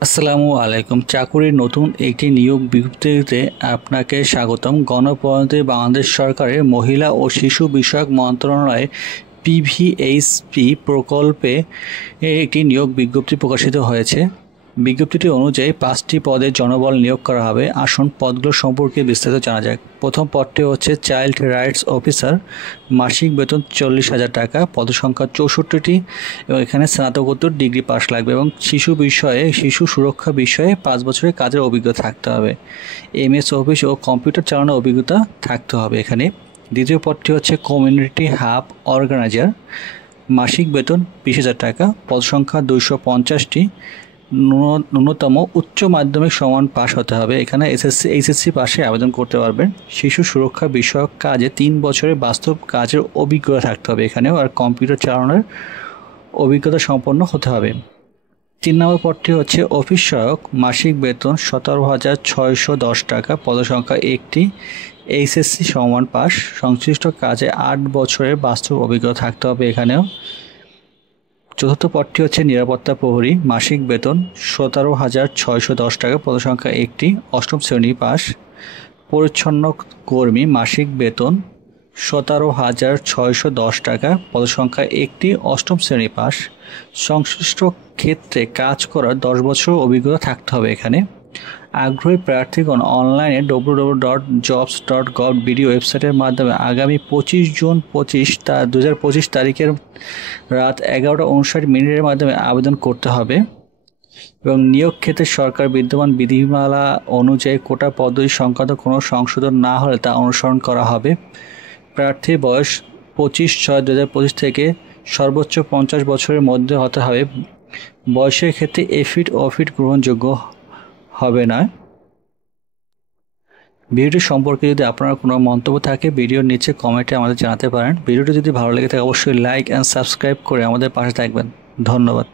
আসসালামু আলাইকুম। চাকুরির নতুন একটি নিয়োগ বিজ্ঞপ্তিতে আপনাকে স্বাগতম। গণপ্রজাতন্ত্রী বাংলাদেশ সরকারের মহিলা ও শিশু বিষয়ক মন্ত্রণালয়ের পিভিএইচপি প্রকল্পে একটি নিয়োগ বিজ্ঞপ্তি প্রকাশিত হয়েছে। বিজ্ঞপ্তিটি অনুযায়ী 5টি পদে জনবল নিয়োগ করা হবে। আসুন পদগুলো সম্পর্কে বিস্তারিত জানা যাক। প্রথম পদটি হচ্ছে চাইল্ড রাইটস অফিসার, মাসিক বেতন 40,000 টাকা, পদসংখ্যা 64টি এবং এখানে স্নাতকোত্তর ডিগ্রি পাস লাগবে এবং শিশু সুরক্ষা বিষয়ে 5 বছরের কাজের অভিজ্ঞতা থাকতে হবে। এমএস অফিস ও কম্পিউটার চালানোর অভিজ্ঞতা থাকতে হবে এখানে। দ্বিতীয় পদটি হচ্ছে কমিউনিটি হাব অর্গানাইজার, মাসিক বেতন 20,000 টাকা, পদসংখ্যা 250টি, ন্যূনতম উচ্চ মাধ্যমিক সমান পাস হতে হবে। এখানে এইচএসসি পাশে আবেদন করতে পারবেন। শিশু সুরক্ষা বিষয়ক কাজে 3 বছরের বাস্তব কাজের অভিজ্ঞতা থাকতে হবে এখানেও, আর কম্পিউটার চালানোর অভিজ্ঞতা সম্পন্ন হতে হবে। 3 নম্বর পদটি হচ্ছে অফিস সহায়ক, মাসিক বেতন 17,610 টাকা, পদসংখ্যা 1টি, এইচএসসি সমান পাস, সংশ্লিষ্ট কাজে 8 বছরের বাস্তব অভিজ্ঞতা থাকতে হবে এখানেও। চতুর্থ পদটি হচ্ছে নিরাপত্তা প্রহরী, মাসিক বেতন 17,610 টাকা, পদসংখ্যা 1টি, 8ম শ্রেণী পাস। পরিচ্ছন্ন কর্মী, মাসিক বেতন 17,610 টাকা, পদসংখ্যা 1টি, 8ম শ্রেণী পাস। সংশ্লিষ্ট ক্ষেত্রে কাজ করার 10 বছর অভিজ্ঞতা থাকতে হবে এখানে। আগ্রহী প্রার্থীগণ অনলাইনে www.jobs.gov.bd ওয়েবসাইটের মাধ্যমে আগামী 25 জুন 2025 তারিখের রাত 11:59 মাধ্যমে আবেদন করতে হবে এবং নিয়োগ ক্ষেত্রে সরকার বিদ্যমান বিধিমালা অনুযায়ী কোটা পদ্ধতি সংক্রান্ত কোনো সংশোধন না হলে তা অনুসরণ করা হবে। প্রার্থীর বয়স 25/6/2025 থেকে সর্বোচ্চ 50 বছরের মধ্যে হতে হবে। বয়সের ক্ষেত্রে এফিড অফিড গ্রহণযোগ্য হবে না। ভিডিওটি সম্পর্কে যদি আপনার কোনো মন্তব্য থাকে ভিডিওর নিচে কমেন্টে আমাদের জানাতে পারেন। ভিডিওটি যদি ভালো লেগে থাকে অবশ্যই লাইক অ্যান্ড সাবস্ক্রাইব করে আমাদের পাশে থাকবেন। ধন্যবাদ।